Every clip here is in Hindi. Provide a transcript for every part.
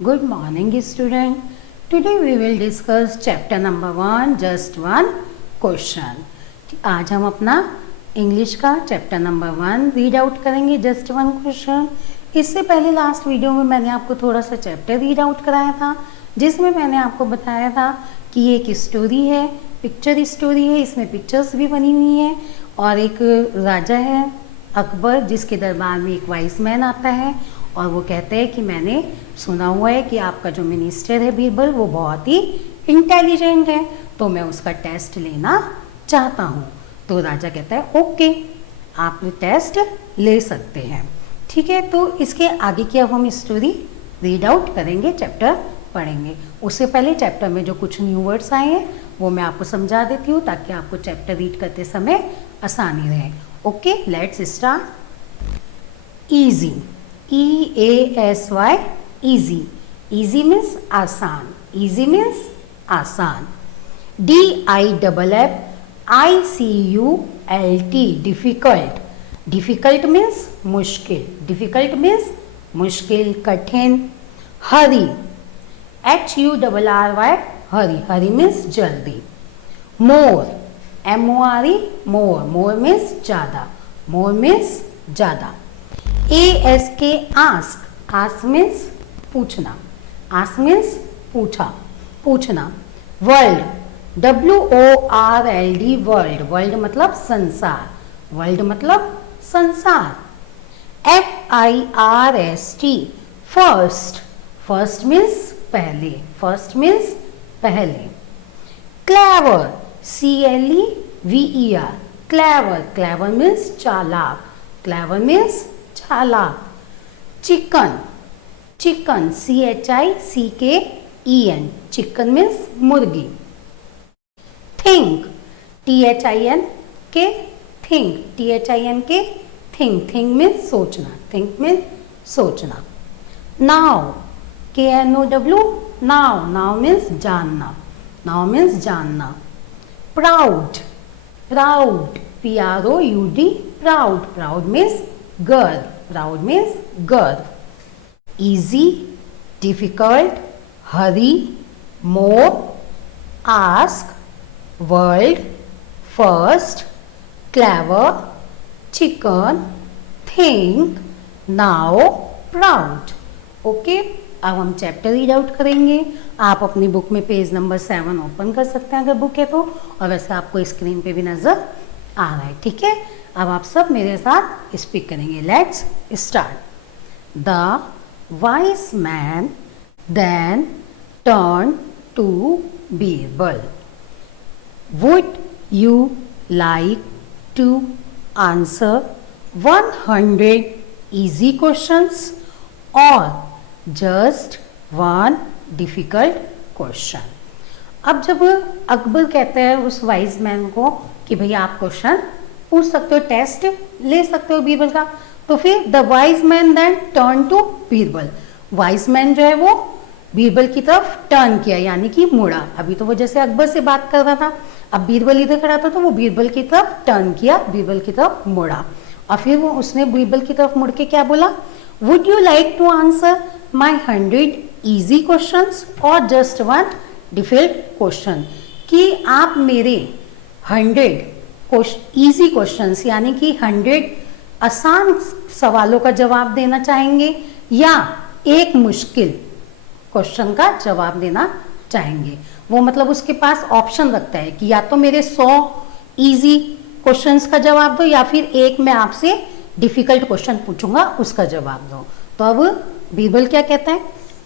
Good morning, student. Today we will discuss chapter number 1, just one question. आज हम अपना इंग्लिश का चैप्टर नंबर 1 रीड आउट करेंगे, जस्ट वन क्वेश्चन. इससे पहले लास्ट वीडियो में मैंने आपको थोड़ा सा चैप्टर रीड आउट कराया था, जिसमें मैंने आपको बताया था कि ये एक स्टोरी है, पिक्चर स्टोरी है, इसमें पिक्चर्स भी बनी हुई हैं और एक राजा है अकबर, जिसके दरबार में एक वाइस मैन आता है और वो कहते हैं कि मैंने सुना हुआ है कि आपका जो मिनिस्टर है बीरबल वो बहुत ही इंटेलिजेंट है, तो मैं उसका टेस्ट लेना चाहता हूँ. तो राजा कहता है ओके, आप टेस्ट ले सकते हैं. ठीक है, तो इसके आगे की अब हम स्टोरी रीड आउट करेंगे, चैप्टर पढ़ेंगे. उससे पहले चैप्टर में जो कुछ न्यू वर्ड्स आए हैं वो मैं आपको समझा देती हूँ ताकि आपको चैप्टर रीड करते समय आसानी रहे. Okay, let's start. Easy, EASY, easy. Easy means आसान. Easy means आसान. DIFFICULT, difficult. Difficult means मुश्किल. Difficult means मुश्किल, कठिन. Hurry, HURRY, hurry. Hurry means जल्दी. More, MORE, more. More means ज़्यादा. More means ज़्यादा. ASK, ask. Ask means पूछना. Ask means पूछा, पूछना. World, WORLD, world. World मतलब संसार. World मतलब संसार. FIRST, first. First means पहले. First means पहले. Clever, CLEVER, clever. Clever means चालाक. Clever means चालाक. Chicken, chicken, CHICKEN, chicken means मुर्गी. Think, THINK, think, THINK, think. Think means सोचना. थिंक मीन्स सोचना. Know, KNOW, know. Know means जानना. नाउ मीन्स जानना. Proud, proud, PROUD, proud. Proud means गर्व. Proud means गर्व. Easy, difficult, hurry, more, ask, world, first, clever, chicken, think, now, proud. Okay, अब हम चैप्टर रीड आउट करेंगे. आप अपनी बुक में पेज नंबर 7 ओपन कर सकते हैं अगर बुक है तो, और वैसे आपको स्क्रीन पे भी नज़र आ रहा है. ठीक है, अब आप सब मेरे साथ स्पीक करेंगे. Let's start. The wise man then turn to Birbal. Would you like to answer 100 easy questions और जस्ट वन डिफिकल्ट क्वेश्चन. अब जब अकबर कहते हैं उस वाइस मैन को कि भैया आप क्वेश्चन पूछ सकते हो, टेस्ट ले सकते हो बीरबल का, तो फिर the wise man then turn to Birbal. Wise man जो है वो बीरबल की तरफ टर्न किया, यानी कि मुड़ा. अभी तो वो जैसे अकबर से बात कर रहा था, अब बीरबल इधर खड़ा था तो वो बीरबल की तरफ टर्न किया, बीरबल की तरफ मुड़ा. और फिर वो उसने बीरबल की तरफ मुड़ के क्या बोला, would you like to answer my 100 easy question और जस्ट वन डिफिकल्ट क्वेश्चन. कि आप मेरे 100 इजी क्वेश्चंस यानी कि 100 आसान सवालों का जवाब देना चाहेंगे या एक मुश्किल क्वेश्चन का जवाब देना चाहेंगे. वो मतलब उसके पास ऑप्शन रखता है कि या तो मेरे 100 इजी क्वेश्चंस का जवाब दो या फिर एक मैं आपसे डिफिकल्ट क्वेश्चन पूछूंगा उसका जवाब दो. तो अब बीरबल क्या कहता है,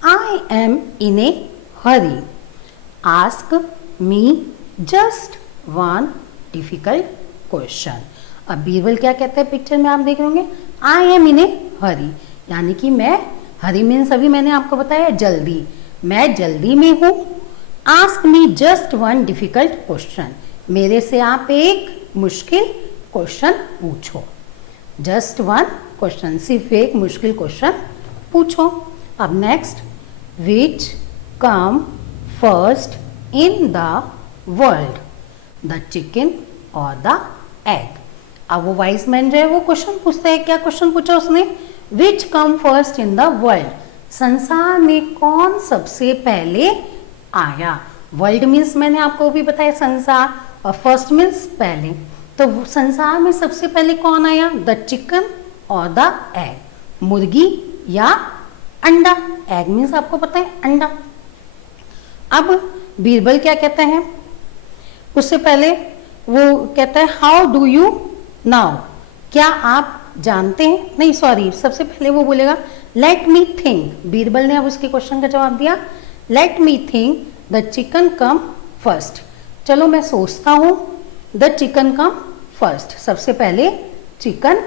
I am in A Hari, ask me just one difficult question. अब बीरबल क्या कहता है, पिक्चर में आप देख रहे होंगे, आई एम इन ए हरी, यानी कि मैं, हरी मीन्स अभी मैंने आपको बताया जल्दी, मैं जल्दी में हूँ. Ask me just one difficult question, मेरे से आप एक मुश्किल क्वेश्चन पूछो. जस्ट वन क्वेश्चन, सिर्फ एक मुश्किल क्वेश्चन पूछो. अब next, which come first in the world, the chicken और द एग. अब वो वाइस मैन जो है वो क्वेश्चन पूछता है, क्या क्वेश्चन पूछा उसने, which come first in the world, संसार में कौन सबसे पहले आया। वर्ल्ड मीन्स मैंने आपको भी बताया संसार, और फर्स्ट मीन्स पहले। तो संसार में सबसे पहले कौन आया, द चिकन और द एग, मुर्गी या अंडा। एग मीन्स आपको पता है अंडा। अब बीरबल क्या कहता है, उससे पहले वो कहता है हाउ डू यू नाउ, क्या आप जानते हैं, नहीं सॉरी, सबसे पहले वो बोलेगा लेट मी थिंक। बीरबल ने अब उसके क्वेश्चन का जवाब दिया, let me think the chicken come first. चलो मैं सोचता हूँ, द चिकन कम फर्स्ट, सबसे पहले चिकन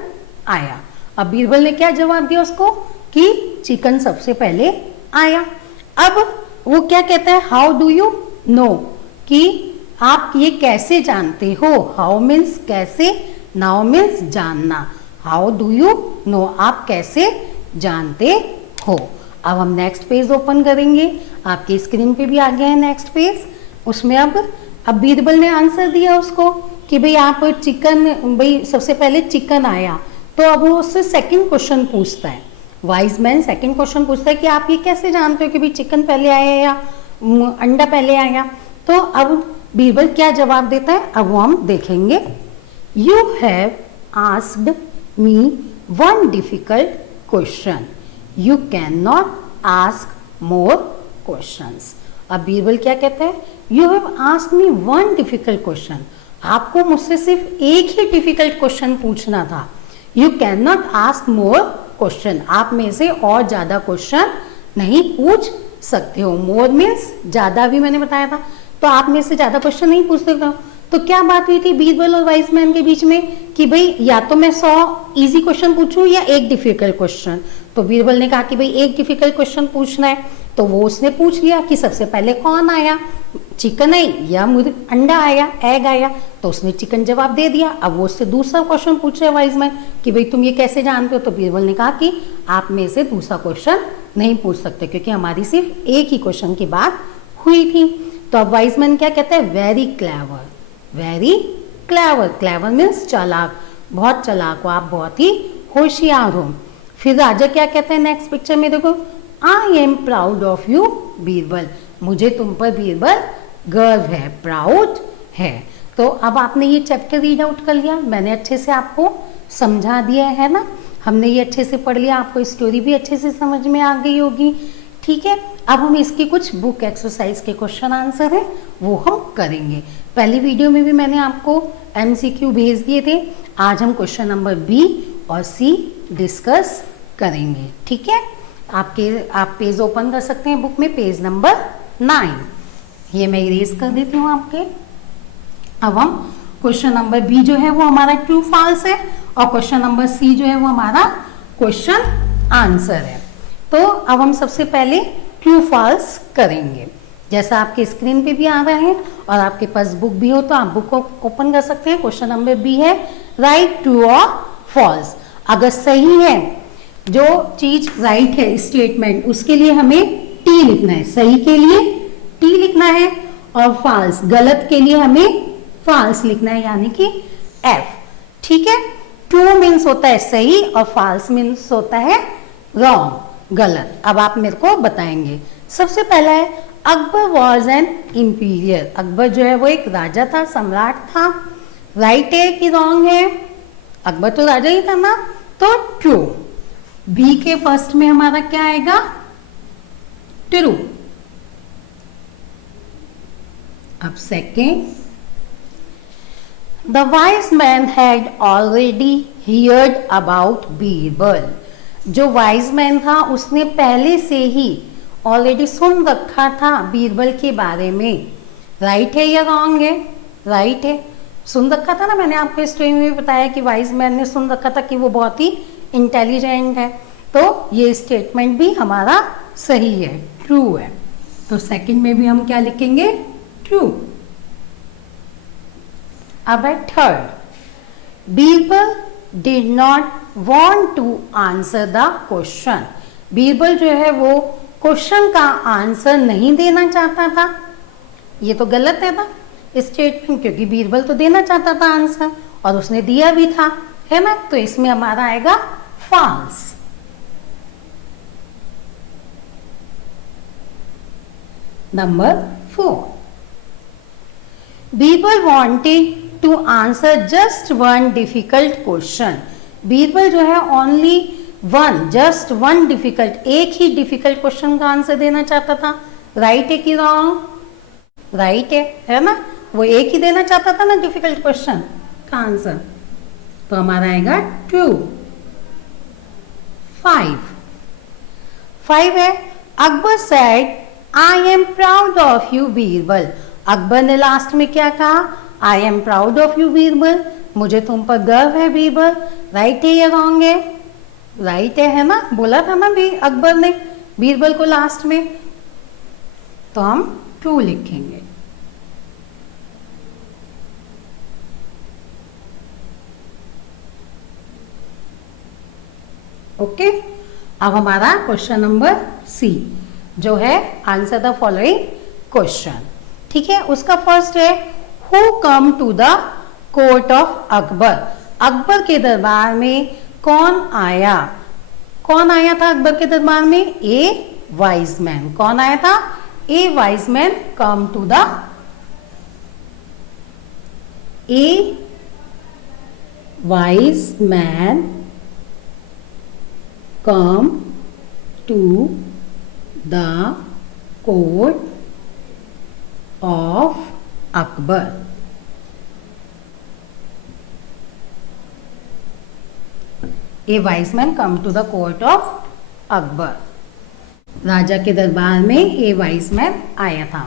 आया। अब बीरबल ने क्या जवाब दिया उसको कि चिकन सबसे पहले आया। अब वो क्या कहता है, हाउ डू यू नो, कि आप ये कैसे जानते हो। हाउ मीन्स कैसे, नाउ मीन्स जानना। हाउ डू यू नो, आप कैसे जानते हो। अब हम नेक्स्ट पेज ओपन करेंगे, आपकी स्क्रीन पे भी आ गया है नेक्स्ट पेज। उसमें अब बीरबल ने आंसर दिया उसको कि भाई आप चिकन, भाई सबसे पहले चिकन आया। तो अब वो उससे सेकंड क्वेश्चन पूछता है, वाइज मैन सेकंड क्वेश्चन पूछता है कि आप ये कैसे जानते हो कि भाई चिकन पहले आया या अंडा पहले आया। तो अब बीरबल क्या जवाब देता है, अब वो हम देखेंगे। You have asked me one difficult question, you can not ask more questions. अब बीरबल क्या कहता है, you have asked me one difficult question, आपको मुझसे सिर्फ एक ही डिफिकल्ट क्वेश्चन पूछना था। You can not ask more question, आप में से और ज्यादा क्वेश्चन नहीं पूछ सकते हो। मोर मीन्स ज्यादा, भी मैंने बताया था, तो आप में से ज्यादा क्वेश्चन नहीं पूछ सकते हो। तो क्या बात हुई थी बीरबल और वाइज मैन के बीच में कि भाई या तो मैं 100 इजी क्वेश्चन पूछूं या एक डिफिकल्ट क्वेश्चन। तो बीरबल ने कहा कि भाई एक डिफिकल्ट क्वेश्चन पूछना है, तो वो उसने पूछ लिया कि सबसे पहले कौन आया, चिकन आई या अंडा आया, एग आया। तो उसने चिकन जवाब दे दिया। अब वो उससे दूसरा क्वेश्चन पूछ रहे वाइज मैन कि भाई तुम ये कैसे जानते हो। तो बीरबल ने कहा कि आप में से दूसरा क्वेश्चन नहीं पूछ सकते क्योंकि हमारी सिर्फ एक ही क्वेश्चन की बात हुई थी। तो अब वाइज मैन क्या कहते हैं, very clever, very clever. Clever means चालाक, बहुत चालाक हो आप, बहुत ही होशियार हो। फिर राजा क्या कहते हैं नेक्स्ट पिक्चर में देखो, I am proud of you Birbal, मुझे तुम पर बीरबल गर्व है, प्राउड है। तो अब आपने ये चैप्टर रीड आउट कर लिया, मैंने अच्छे से आपको समझा दिया है ना, हमने ये अच्छे से पढ़ लिया, आपको स्टोरी भी अच्छे से समझ में आ गई होगी। ठीक है, अब हम इसकी कुछ बुक एक्सरसाइज के क्वेश्चन आंसर हैं वो हम करेंगे। पहली वीडियो में भी मैंने आपको MCQ भेज दिए थे, आज हम क्वेश्चन नंबर B और C डिस्कस करेंगे। ठीक है, आप पेज ओपन कर सकते हैं बुक में, पेज नंबर 9। ये मैं इरेज कर देती हूँ आपके। अब हम क्वेश्चन नंबर B जो है वो हमारा ट्रू फॉल्स है, और क्वेश्चन नंबर C जो है वो हमारा क्वेश्चन आंसर है। तो अब हम सबसे पहले ट्रू फॉल्स करेंगे, जैसा आपके स्क्रीन पे भी आ रहा है, और आपके पास बुक भी हो तो आप बुक को ओपन कर सकते हैं। क्वेश्चन नंबर B है, राइट ट्रू और फॉल्स। अगर सही है, जो चीज राइट है स्टेटमेंट, उसके लिए हमें T लिखना है, सही के लिए T लिखना है, और फॉल्स गलत के लिए हमें फॉल्स लिखना है, यानी कि F। ठीक है, ट्रू मीन्स होता है सही और फॉल्स मीन्स होता है रॉन्ग, गलत। अब आप मेरे को बताएंगे। सबसे पहला है, Akbar was an imperial, Akbar जो है वो एक राजा था, सम्राट था। राइट है कि रॉन्ग है, अकबर तो राजा ही था ना, तो ट्रू। बी के फर्स्ट में हमारा क्या आएगा, ट्रू। अब second, the wise man had already heard about Birbal, जो वाइज मैन था उसने पहले से ही ऑलरेडी सुन रखा था बीरबल के बारे में। राइट है या रॉन्ग है, राइट है, सुन रखा था ना, मैंने आपको स्टोरी में बताया कि वाइज मैन ने सुन रखा था कि वो बहुत ही इंटेलिजेंट है, तो ये स्टेटमेंट भी हमारा सही है, ट्रू है। तो सेकंड में भी हम क्या लिखेंगे, ट्रू। अब है third, Birbal did not want to answer the question, Birbal जो है वो क्वेश्चन का आंसर नहीं देना चाहता था। ये तो गलत है ना स्टेटमेंट, क्योंकि बीरबल तो देना चाहता था आंसर और उसने दिया भी था, है ना, तो इसमें हमारा आएगा false. Number 4. Birbal wanted to answer just one difficult question. Birbal जो है only one, just one difficult, एक ही difficult question का आंसर देना चाहता था. राइट है कि रॉन्ग? राइट है ना? वो एक ही देना चाहता था ना difficult question का आंसर. तो हमारा आएगा 2. 5 है. Akbar said I am proud of you Birbal. Akbar ने लास्ट में क्या कहा? I am proud of you Birbal. मुझे तुम पर गर्व है बीरबल. राइट है या रॉन्ग है? राइट है ना? बोला था ना भी अकबर ने बीरबल को लास्ट में. तो हम 2 लिखेंगे. ओके. अब हमारा क्वेश्चन नंबर सी जो है आंसर द फॉलोइंग क्वेश्चन. ठीक है. उसका फर्स्ट है who come to the court of Akbar. Akbar के दरबार में कौन आया? कौन आया था अकबर के दरबार में? A wise man. कौन आया था? A wise man come to the a wise man come to the court of Akbar. A wise man come to the court of Akbar. राजा के दरबार में ए वाइज मैन आया था.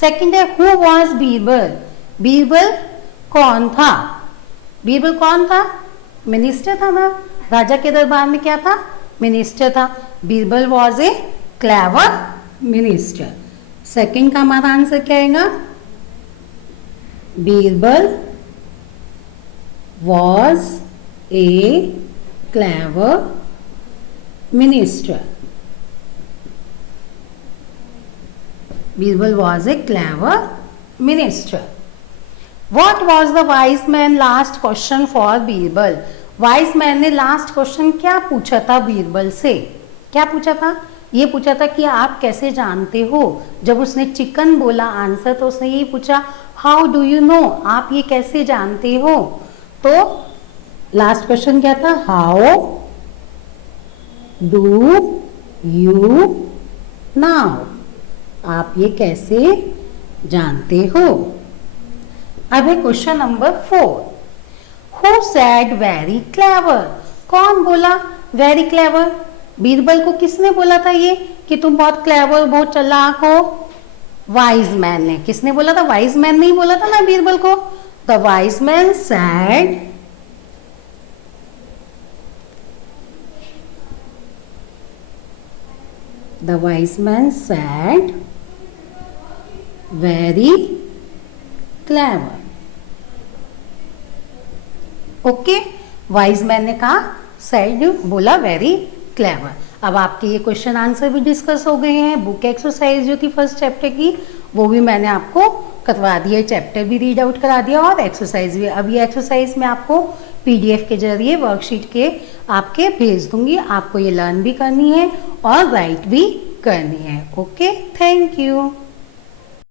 सेकंड है हु वॉज बीरबल. बीरबल कौन था? बीरबल कौन था? मिनिस्टर था ना. राजा के दरबार में क्या था? मिनिस्टर था. Birbal was a clever minister. Second का हमारा आंसर क्या आएगा? Birbal was a clever minister. Birbal was a clever minister. What was the wise man last question for Birbal. Wise man ने लास्ट क्वेश्चन क्या पूछा था बीरबल से? क्या पूछा था? ये पूछा था कि आप कैसे जानते हो. जब उसने चिकन बोला आंसर तो उसने ये पूछा हाउ डू यू नो. आप ये कैसे जानते हो? तो लास्ट क्वेश्चन क्या था? How do you now. आप ये कैसे जानते हो? अब है question number 4. Who said very clever. कौन बोला very clever? बीरबल को किसने बोला था ये कि तुम बहुत क्लेवर, बहुत चालाक हो? वाइज मैन ने. किसने बोला था? वाइज मैन ने ही बोला था ना बीरबल को. The wise man said the wise man said very clever. Okay. Wise man ने कहा said बोला वेरी क्लेवर. अब आपके ये क्वेश्चन आंसर भी डिस्कस हो गए हैं. बुक एक्सरसाइज जो थी फर्स्ट चैप्टर की वो भी मैंने आपको करवा दिया. चैप्टर भी रीड आउट करा दिया और एक्सरसाइज भी. अब ये एक्सरसाइज मैं आपको पीडीएफ के जरिए वर्कशीट के आपके भेज दूंगी. आपको ये लर्न भी करनी है और राइट भी करनी है. ओके. Thank you.